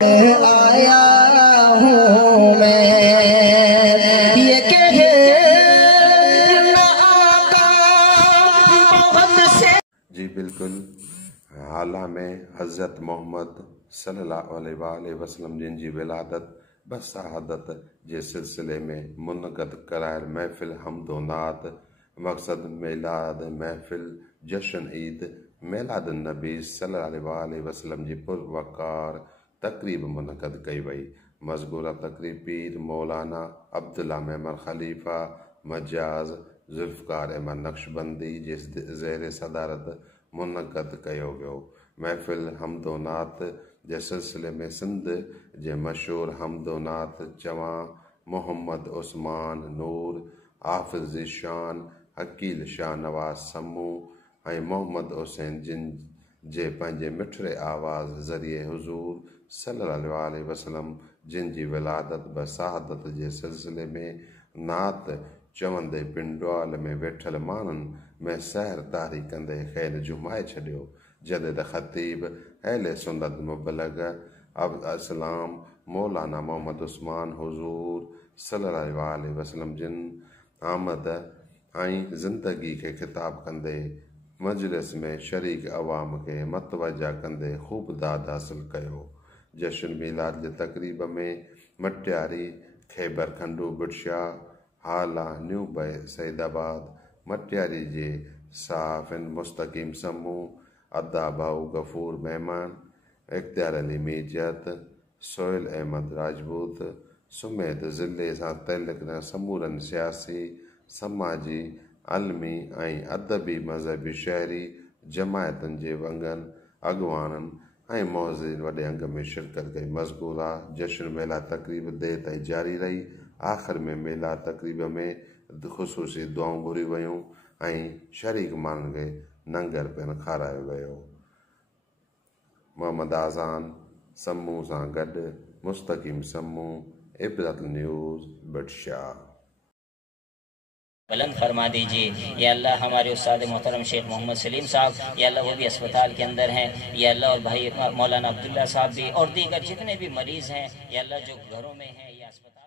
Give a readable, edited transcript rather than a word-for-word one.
आया हूँ मैं ये कहना बहुत से। जी बिल्कुल, हाला में हज़रत मोहम्मद सल्लल्लाहु अलैहि वसल्लम जिन जी विलादत बशहादत जे सिलसिले में मुनक़द करायल महफ़िल हम्द व नात मक़सद मिलाद महफ़िल जश्न ईद मिलाद नबी सल्लल्लाहु अलैहि वसल्लम जी पुरवकार तक़रीब मुनक़द कई वई। मज़कूरा तक़रीब पीर मौलाना अब्दुल्ला मेमन ख़लीफ़ा मजाज़ ज़ुल्फ़कार अहमद नक्शबंदी जे ज़ेर सदारत मुनक़द कयो वियो। महफ़िल हम्द व नात जे सिलसिले में सिंध जे मशहूर हम्द व नात चवां मोहम्मद उस्मान नूर हाफ़िज़ ज़ीशान हकील शाह नवाज़ समूह ऐं मोहम्मद हुसैन जिन जे पंहिंजे मिठड़े आवाज़ ज़रिए हुज़ूर सल्लल्लाहु अलैहि वसल्लम जिन जी विलादत बशहादत जे सिलसिले में नात चवंदे पिंडवाल में वेठल माण्हुनि में सहर तारी कंदे ख़ैर जुमाए छॾियो। जॾहिं त ख़तीब अहले सुन्नत मुबलग इस्लाम मौलाना मोहम्मद उस्मान हुज़ूर सल्लल्लाहु अलैहि वसल्लम जिन आमद ऐं ज़िंदगी खे ख़िताब कंदे मजलिस में शरीक अवाम खे मतवजा कंदे ख़ूब दाद हासिल कयो। जश्न मीलाद जे तक़रीब में मटियारी खैबर खंडू बुडशाह हाला न्यू बय सईदाबाद मटियारी जे साफ़िन मुस्तक़ीम समूह अदा भाऊ गफ़ूर मेहमान इख्तियार अली मीजत सोहेल अहमद राजपूत सुमेद ज़िले सां तइल्लुक़ समूरनि सियासी समाजी अलमी ऐं अदबी मज़हबी शहरी जमायतुनि जे वंगनि अॻुवाननि ऐं मोहज़िन वॾे अंग में शिरकत कई। मज़कूरा जश्न मेला तक़रीब देर ताईं जारी रही। आख़िर में मेला तक़रीब में ख़ुसूसी दुआऊं घुरी वयूं ऐं शरीक माण्हुनि खे लंगर पिणु खारायो वियो। मोहम्मद आज़ान समूह सां गॾु मुस्तक़ीम समूह इबरत न्यूज़ बुडशाह। बुलंद फरमा दीजिए या अल्लाह। हमारे उस्ताद मोहतरम शेख मोहम्मद सलीम साहब या अल्लाह वो भी अस्पताल के अंदर हैं या अल्लाह, और भाई मौलाना अब्दुल्ला साहब भी और दीगर जितने भी मरीज़ हैं या अल्लाह जो घरों में हैं या अस्पताल